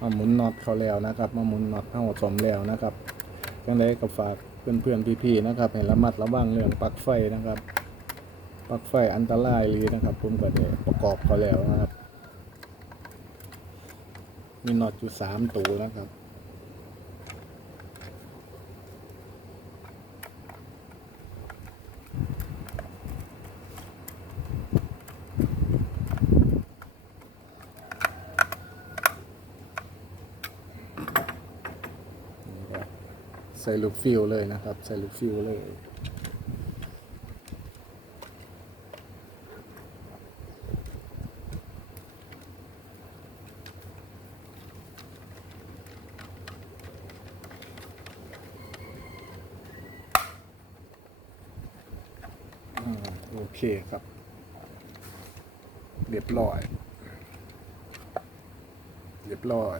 มาหมุนน็อตเขาแล้วนะครับมาหมุนน็อตเข้าสมแล้วนะครับจังไดก็ฝากเพื่อนๆพี่ๆนะครับให้ระมัดระวังเรื่องปลั๊กไฟนะครับปลั๊กไฟอันตรายเลยนะครับผมก็ได้ประกอบเขาแล้วนะครับ มีน็อตอยู่สามตัวนะครับ ใส่ลูกฟิวเลยนะครับ ใส่ลูกฟิวเลยโอเคครับ เรียบร้อย เรียบร้อย